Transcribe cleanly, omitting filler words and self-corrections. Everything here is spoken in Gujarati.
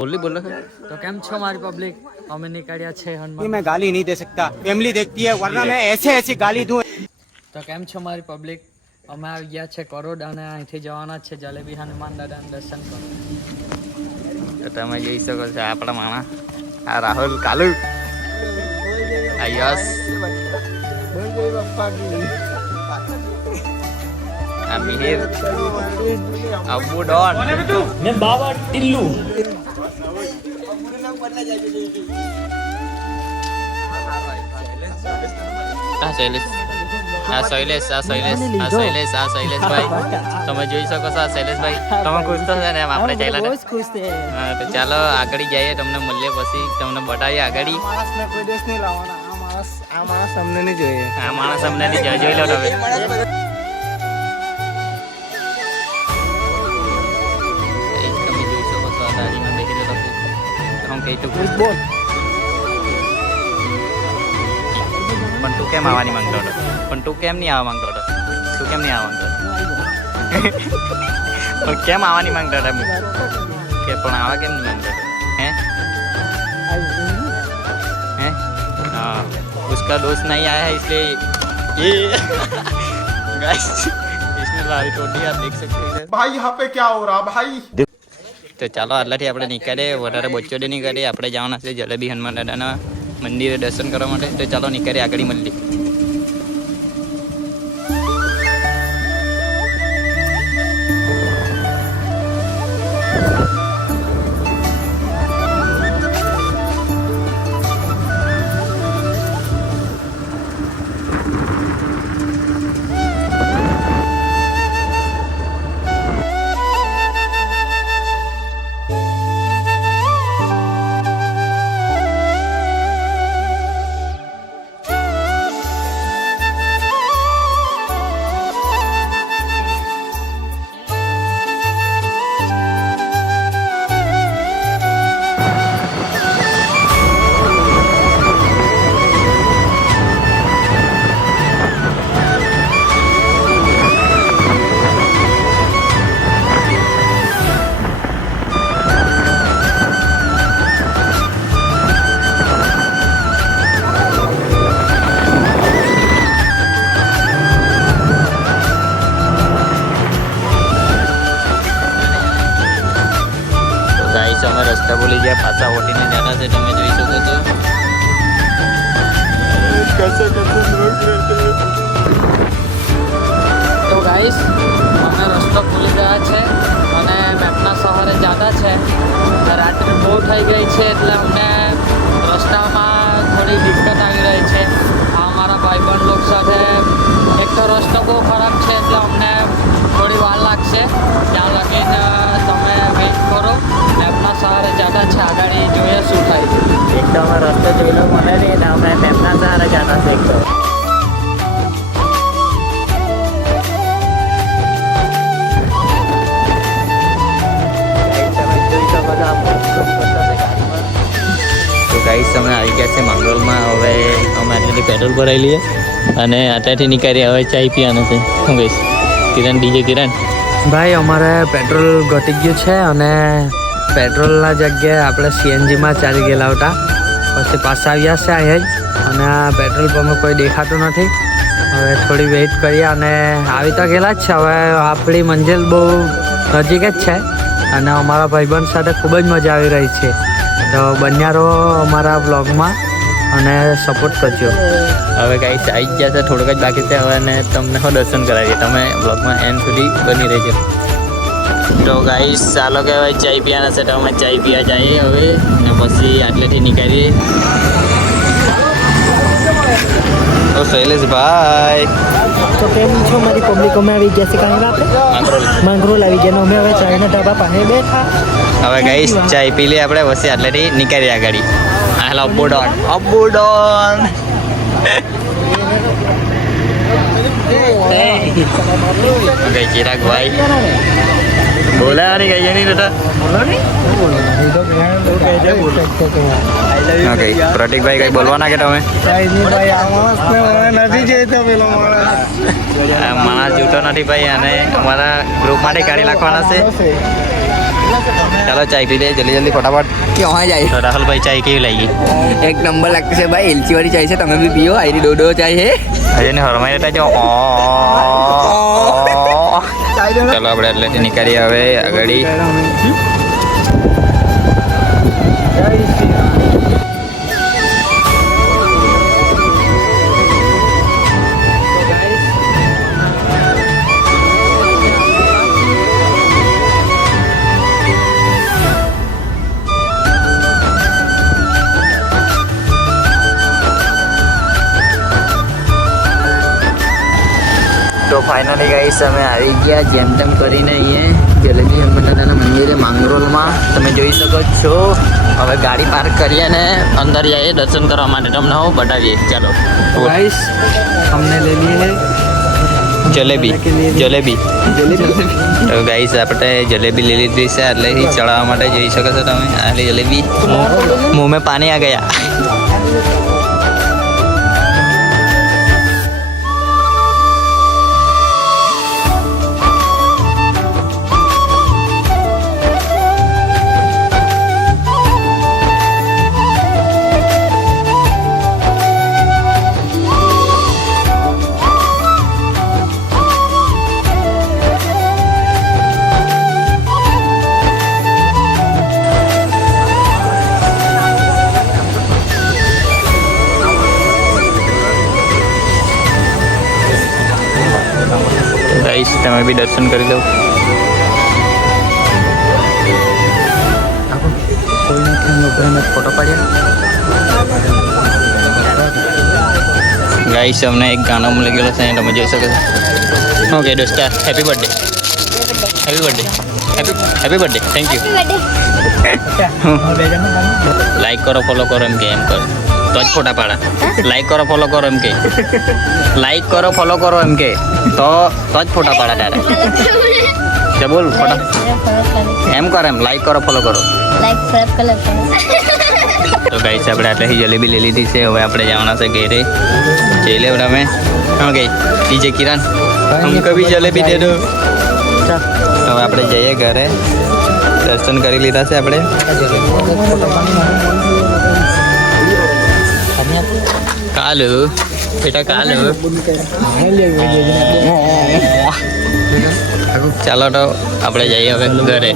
बोली बोलो तो કેમ છો મારી પબ્લિક અમે નીકળ્યા છે હનુમાન मैं गाली नहीं दे सकता फैमिली देखती है वरना मैं ऐसे ऐसी गाली दूं તો કેમ છો મારી પબ્લિક અમે આવી ગયા છે કરોડ અને અહીંથી જવાના છે જલેબી હનુમાન દાદાના દર્શન કરવા તો તમે જોઈ શકો છો આપણા મામા આ રાહુલ કાલુ આ યસ આ મિહિર અબુ ડોન ને બાવા ટિલ્લુ આ શૈલેષ ભાઈ તમે જોઈ શકો છો આ શૈલેષભાઈ તમે ખુશ તો છે ને એમ આપણે ચાલ્યા બહુ ખુશ છે હા તો ચાલો આગળ જઈએ તમને મળીએ પછી તમને બતાવીએ આગળ આ માણસ અમને નહીં જોઈએ આ માણસ અમને નહીં જોઈ લો તમે તમે જોઈ શકો છો આ ગાડીમાં બેસી રહ્યો હું કહી તું બોલ પણ તું કેમ આવવાની માંગતો હતો પણ તું કેમ નહીં આવવા માંગતો હતો તું કેમ નહીં આવવા માંગતો પણ કેમ આવવાની માંગતો હતો કે પણ આવા કેમ નહીં માંગતો હતો हैं हाँ उसका दोस्त नहीं आया है इसलिए ये गाइस इसने लारी टोटी आप देख सकते हैं भाई यहाँ पे क्या हो रहा भाई તો ચાલો આટલાથી આપણે નીકળીએ વધારે બચ્ચો નહીં કરીએ આપણે જવાના છે જલેબી હનુમાન દાદાના મંદિરે દર્શન કરવા માટે તો ચાલો નીકળીએ આગળ મળીએ અમે રસ્તા ભૂલી ગયા પાછા ઓટીને જતા છે તમે જોઈ શકો છો તો ગાઈસ અમે રસ્તો ભૂલી ગયા છે અને મેપના સહારે જતા છે રાત્રે બહુ થઈ ગઈ છે એટલે અમને રસ્તામાં થોડી દિક્કત આવી રહી છે આ અમારા ભાઈબંધ લોકો સાથે એક તો રસ્તો બહુ ખરાબ છે એટલે અમને થોડી વાર લાગશે ત્યાં લગીને તમે વેઇટ કરો મેપના સહારે જતા છે આગળ જોઈએ શું થાય એક તો અમે રસ્તો જોયેલો મને નહીં ને અમે મેપના સહારે જતા છે એક તો તો ગાઈસ અમે આવી ગયા છે માંગરોળમાં હવે અમે આટલેથી પેટ્રોલ ભરાઈ લઈએ અને આટલાથી નીકળીએ હવે ચાય પીવાનું છે શું કહીશ કિરણ ડીજે કિરણ ભાઈ અમારે પેટ્રોલ ઘટી ગયું છે અને પેટ્રોલના જગ્યાએ આપણે સીએનજીમાં ચાલી ગયેલા હતા પછી પાછા આવ્યા છે અહીંયા જ અને આ પેટ્રોલ પંપ કોઈ દેખાતું નથી હવે થોડી વેઇટ કરીએ અને આવી તો ગયેલા જ છે હવે આપણી મંજિલ બહુ નજીક જ છે અને અમારા ભાઈબંધ સાથે ખૂબ જ મજા આવી રહી છે તો બન્યા રહો અમારા બ્લોગમાં અને સપોર્ટ કરજો હવે ગાઈસ આવી જ ગયા છે થોડુંક જ બાકી છે હવે અને તમને હું દર્શન કરાવીએ તમે બ્લોગમાં એન્ડ સુધી બની રહેજો તો ગાઈસ ચાલો કહેવાય ચાય પીવાના છે તો અમે ચાય પીવા જઈએ હવે અને પછી આટલેથી નીકળીએ તો શૈલેષભાઈ તો કેમ છો મારી પબ્લિક અમે આવી ગયા છે કાંઈ આપણે માંગરોળ આવી ગયા અમે હવે ચાયના ઢાબા પાસે બેઠા હવે ગાઈસ ચાય પી લઈએ આપણે પછી આટલેથી નીકળીએ આગળ હાલ અબુડોન Okay, ચિરાગ ભાઈ બોલા નહીં કહીએ નહીં બેટા ઓકે પ્રતિકભાઈ કઈ બોલવાના કે તમે માણસ જૂતો નથી ભાઈ અને અમારા ગ્રુપમાંથી કાઢી નાખવાના છે ચાલો ચાય પી લે જલ્દી જલ્દી ફટાફટ ક્યાં જાય તો રાહુલભાઈ ચાય કેવી લાગી એક નંબર લાગતી છે ભાઈ એલચી વાળી ચાય છે તમે બી પીઓ આઈરી દો ચાય છે હજે ને હરમાઈ રહેતા જો ચાલો આપણે એટલેથી નીકળીએ હવે આગળ તો ફાઇનલી ગાઈસ અમે આવી ગયા જેમ તેમ કરીને અહીંયા જલેબી હનુમાનદાદાના મંદિરે માંગરોળમાં તમે જોઈ શકો છો હવે ગાડી પાર્ક કરીએ ને અંદર જઈએ દર્શન કરવા માટે તમને હું બતાવીએ ચાલો गाइस हमने ले लिए है જલેબી જલેબી તો ગાઈસ આપણે જલેબી લઈ લીધી છે એટલે ચડાવવા માટે જોઈ શકો છો તમે આ જલેબી મુંહ મેં પાણી આ ગયા ગાઈસ તમે બી દર્શન કરી લો ફોટો પાડ્યા ગાઈસ અમને એક ગાનો મળી ગયેલો છે તમે જોઈ શકો છો ઓકે દોસ્તા happy birthday happy birthday thank you like કરો ફોલો કરો એમ કે તો જ ફોટા પાડા લાઈક કરો ફોલો કરો એમ કે લાઈક કરો ફોલો કરો એમ કે તો જ ફોટા પાડા તારે જે બોલ ફોટા એમ કરો એમ લાઈક કરો ફોલો કરો તો ગાઈસ આપણે આટલી જલેબી લઈ લીધી છે હવે આપણે જવાના છે ઘેરે જઈ લે અમે હા ગઈ ડીજે કિરણ હમકો ભી જલેબી દે દો હવે આપણે જઈએ ઘરે દર્શન કરી લીધા છે આપણે કાલુ બેટા કાલુ ચાલો તો આપણે જઈએ હવે ઘરે